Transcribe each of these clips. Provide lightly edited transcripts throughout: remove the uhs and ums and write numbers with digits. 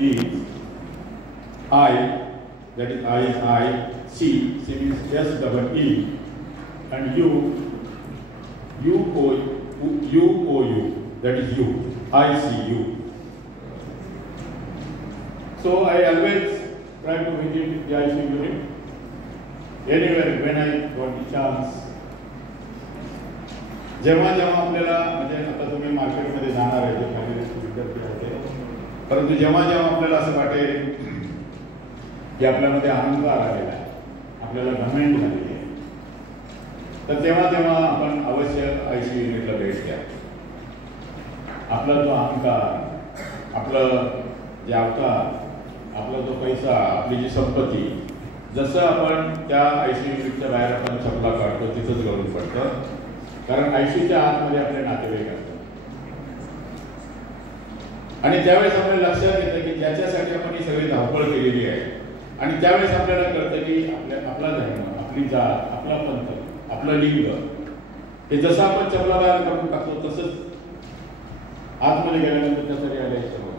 is I, that is I is I, C means S double E, and U, that is you, I see you. So I always try to visit the ICU unit anywhere when I got the chance. जेव्हा जेव्हा आपल्याला म्हणजे आता तुम्ही मार्केटमध्ये जाणार आहे जे काही विद्यार्थी आहेत, परंतु जेव्हा जेव्हा आपल्याला असं वाटेल की आपल्यामध्ये अहंकार आलेला आहे, आपल्याला घमंड झालेली आहे, तर तेव्हा तेव्हा आपण अवश्य ICU युनिटला भेट द्या. आपला जो अहंकार, आपलं जे अवतार, आपला जो पैसा, आपली जी संपत्ती, जसं आपण त्या ICU युनिटच्या बाहेर आपण चपला काढतो तिथंच गळून पडतं. कारण ICUच्या आतमध्ये आपले नातेवाईक असतात आणि त्यावेळेस आपल्याला लक्षात येतं की ज्याच्यासाठी आपण ही सगळी धावपळ केलेली आहे आणि त्यावेळेस आपल्याला कळतं की आपला धर्म, आपली जात, आपला पंथ, आपलं लिंग हे जसं आपण चपला बाहेर काढून टाकतो तसंच आतमध्ये गेल्यानंतर कसं रिअलाइज होतं.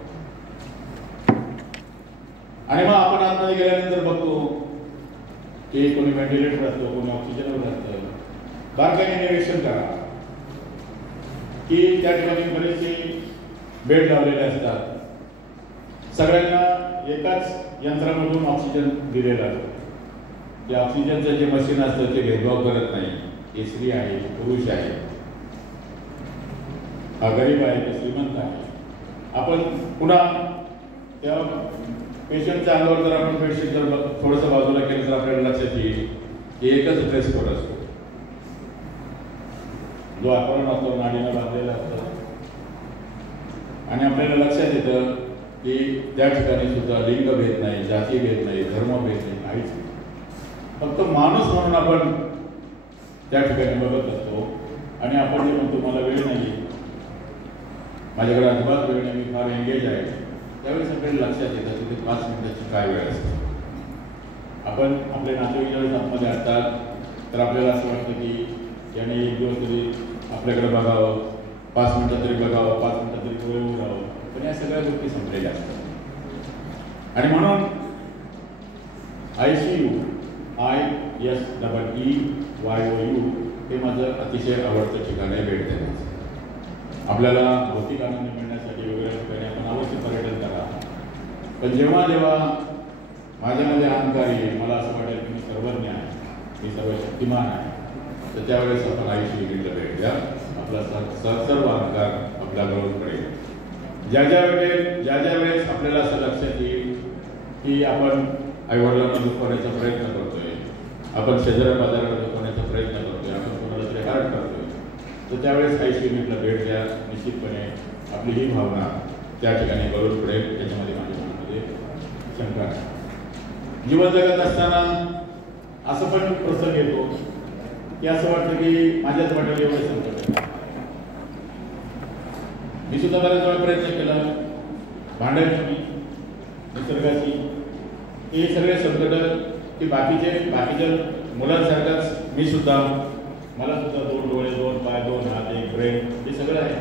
आणि मग आपण आतमध्ये गेल्यानंतर बघतो की कोणी व्हेंटिलेटर असतो, कोणी ऑक्सिजनवर असतं. बारकाईने निरीक्षण करा की त्या ठिकाणी बरेचसे बेड लावलेले असतात. सगळ्यांना एकाच यंत्रामधून ऑक्सिजन दिलेला असतो. त्या ऑक्सिजनचं जे मशीन असतं ते भेदभाव करत नाही, हे स्त्री आहे, पुरुष आहे, हा गरीब आहे, ते श्रीमंत आहे. आपण पुन्हा त्या पेशंटच्या अंगावर जर आपण बेडशीट जर थोडंसं बाजूला केलं तर आपल्याला लक्षात येईल की एकच ड्रेस कोड असतो, जो आपण असतो नाडीनं बांधलेला असतो. आणि आपल्याला लक्षात येतं की त्या ठिकाणी सुद्धा लिंग भेद नाही, जाती भेद नाही, धर्म भेद नाही, काहीच नाही. फक्त माणूस म्हणून आपण त्या ठिकाणी बघत असतो. आणि आपण जे म्हणतो मला वेळ नाही, माझ्याकडे अजिबात वेळ नाही, मी फार एंगेज आहे, त्यावेळेस आपल्याला लक्षात येतं की 5 मिनिटाची काय वेळ असते. आपण आपले नातेवाईक ज्यावेळेस आतमध्ये असतात तर आपल्याला असं वाटतं की याने एक दिवस तरी आपल्याकडे बघावं, 5 मिनिटं तरी बघावं, 5 मिनिटं तरी डोळे उघडावं. पण या सगळ्या गोष्टी संपलेल्या असतात. आणि म्हणून ICU, ISEEYOU हे माझं अतिशय आवडतं ठिकाण आहे भेट देण्याचं. आपल्याला भौतिक आनंद मिळण्यासाठी वेगवेगळ्या ठिकाणी आपण अवश्य पर्यटन करा. पण जेव्हा जेव्हा माझ्यामध्ये अहंकार येईल, मला असं वाटेल की मी सर्वज्ञ आहे, मी सर्वशक्तिमान आहे, तर त्यावेळेस आपण ICU युनिटला भेट द्या. आपला सर्व अहंकार आपल्या गळून पडेल. ज्या ज्या वेळेस आपल्याला असं लक्षात येईल की आपण आईवडिलांना दुखवण्याचा प्रयत्न करतोय, आपण शेजाऱ्या बाजाराला दुखवण्याचा प्रयत्न करतोय, आपण कोणाला तरी हार्ट करतोय, तर त्यावेळेस ICU युनिटला भेट द्या. निश्चितपणे आपली ही भावना त्या ठिकाणी गळून पडेल, त्याच्यामध्ये माझ्या मनामध्ये शंका नाही. जीवन जगत असताना असं पण प्रसंग येतो की असं वाटतं की माझ्याच वाटेल एवढं संकट आहे. मी सुद्धा बऱ्याच वेळा प्रयत्न केला भांडायचो मी निसर्गाची. हे सगळे संकट की बाकीच्या मुलांसारखाच मी सुद्धा, मला सुद्धा 2 डोळे, 2 पाय, 2 हात, 1 ब्रेन, हे सगळं आहे.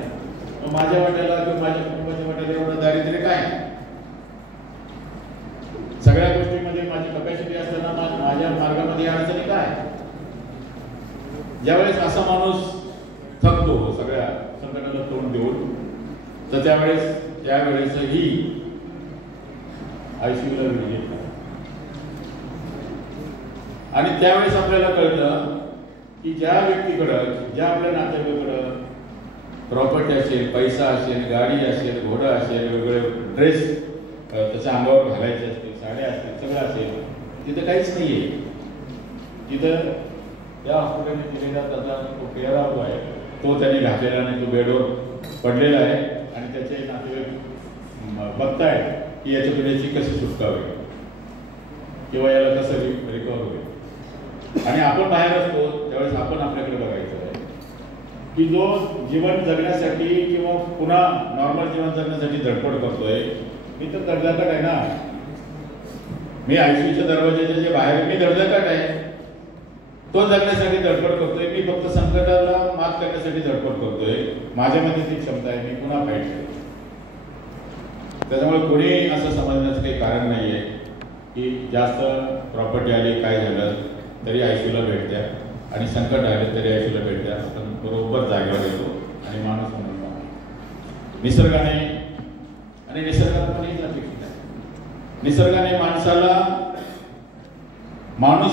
मग माझ्या वाट्याला किंवा माझ्या कुटुंबाच्या वाट्याला एवढं दारिद्र्य काय? सगळ्या गोष्टीमध्ये माझी कपॅसिटी असताना माझ्या मार्गामध्ये अडचणी काय? ज्यावेळेस असा माणूस थकतो सगळ्या संकटाला तोंड देऊन, तर त्यावेळेसही ICUला वेळ येत नाही. आणि त्यावेळेस आपल्याला कळतं की ज्या व्यक्तीकडं, ज्या आपल्या नातेवाईकाकडं प्रॉपर्टी असेल, पैसा असेल, गाडी असेल, घोडा असेल, वेगवेगळे ड्रेस त्याच्या अंगावर घालायचे असतील, साड्या असतील, सगळं असेल, तिथं काहीच नाही आहे. तिथं त्या हॉस्पिटलने दिलेला त्याचा तो पेहराव जो आहे तो त्यांनी घातलेला नाही, तो बेडवर पडलेला आहे. आणि त्याचे नातेवाईक बघताय की याच्यातून याची कशी सुटका होईल किंवा याला कसं रिकवर होईल. आणि आपण बाहेर असतो त्यावेळेस आपण आपल्याकडे बघायचं आहे की जो जीवन जगण्यासाठी किंवा पुन्हा नॉर्मल जीवन जगण्यासाठी धडपड करतोय, मी तर दर्जाकट आहे ना. मी ICUच्या दरवाजाच्या जे बाहेर मी दर्जाकट आहे, तो जगण्यासाठी धडपड करतोय. मी फक्त संकटाला मात करण्यासाठी धडपड करतोय. माझ्यामध्ये ती क्षमता आहे, मी पुन्हा फाईट करतो. त्याच्यामुळे कोणी असं समजण्याचं काही कारण नाही आहे की जास्त प्रॉपर्टी आली काय झालं तरी आयसीयूला भेटत्या आणि संकट आले तरी आयसीयूला भेटत्या. आपण बरोबर जागेवर येतो आणि माणूस म्हणून निसर्गाने आणि निसर्गात पण हेच अपेक्षित आहे. निसर्गाने माणसाला माणूस